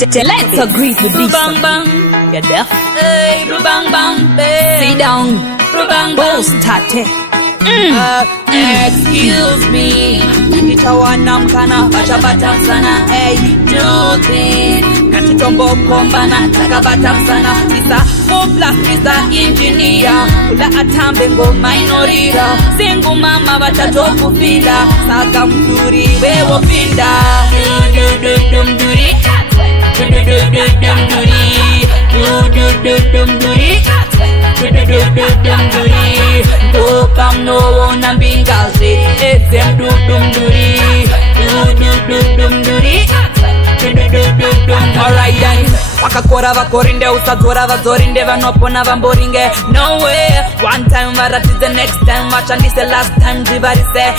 Let's agree with this. Bang bang, You're deaf. hey, bang bang, Sit down. bang Boss tate. Excuse me, nitawana mkana bata sana. Hey, do this. Katitombo kombana takabata sana. Isa 4+ Mr. Engineer. Ula atambe ngoma inorira. Singu mama batatokufila. Saka mduri wewo pinda. Dum-dum-dum-duri. Dum-dum-dum-dum-duri. Dum-dum-dum-dum-duri. Go come no one and being gassy. It's them dum-dum-duri. Dum-dum-dum-duri. Alright then, wakakora vakorinde usadzora vadzorinde vanopona vamboringe. No way, one time varati the next time vachandise last time dzivarise.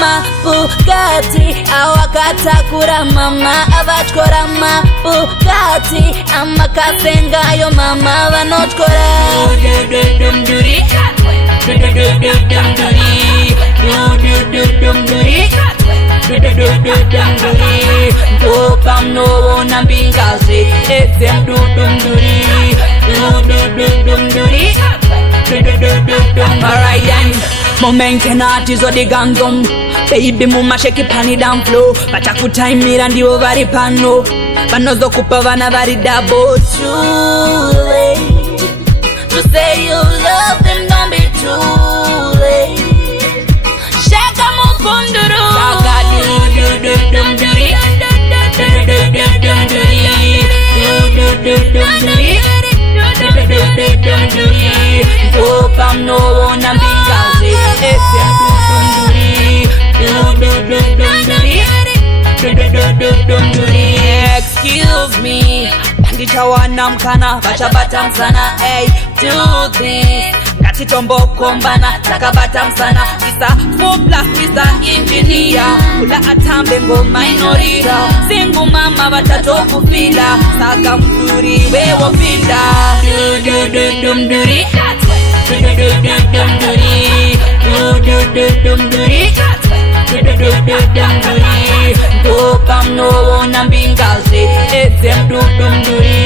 Mabugatti awakatakura mama avatyora mabugatti amakasengayo mama vanotyora. Dum-dum-dum-duri. Dum-dum-dum-duri. Go come no one and being gassy. It's them dum-dum-duri. Alright then, moment cannot is the gangum. Baby muma shake it pani down flow. Vachakutaimira ndivo vari pano. Vanozokupa vana vari double. Too late to say you love them, don't be too late. Shaka mukunduru. Shaka dum-dum-dum-duri. Go come no one and being gassy. It's them dum-dum-duri. Excuse me, nitawana mkana bata sana. Hey, do this. Katitombo kombana takabata sana. Isa 4+ Mr. Engineer. Ula atambe ngoma inorira. Singu mama batatokufila. Saka mduri wewo pinda. Dum-dum-dum-duri. Dum-dum-dum-duri. Go come no one and being gassy. It's them dum-dum-duri.